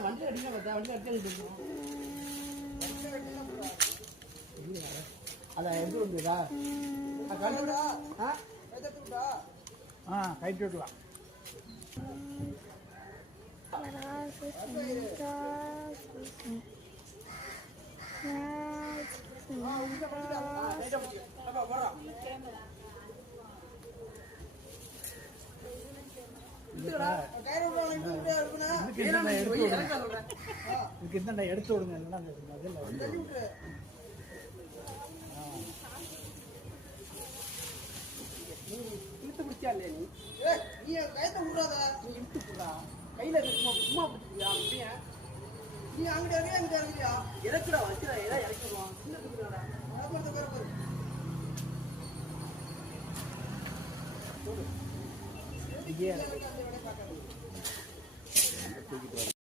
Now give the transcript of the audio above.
வண்டி அடிக்க பார்த்தா வண்டி அடிச்சு அதான் எப்படி வந்துதா கைட்டு விட்டுலாம் எடுத்து விடுங்க இழுத்து பிடிச்சா இல்லையா நீ கயத்தை விடுறாத நீ இழுத்து போடுறா கையில சும்மா பிடிச்சியா அப்படியா நீ அங்கிட்ட இறங்கியா இறக்குடா வச்சுடா ஏதாவது இறக்கிடுவான் சின்ன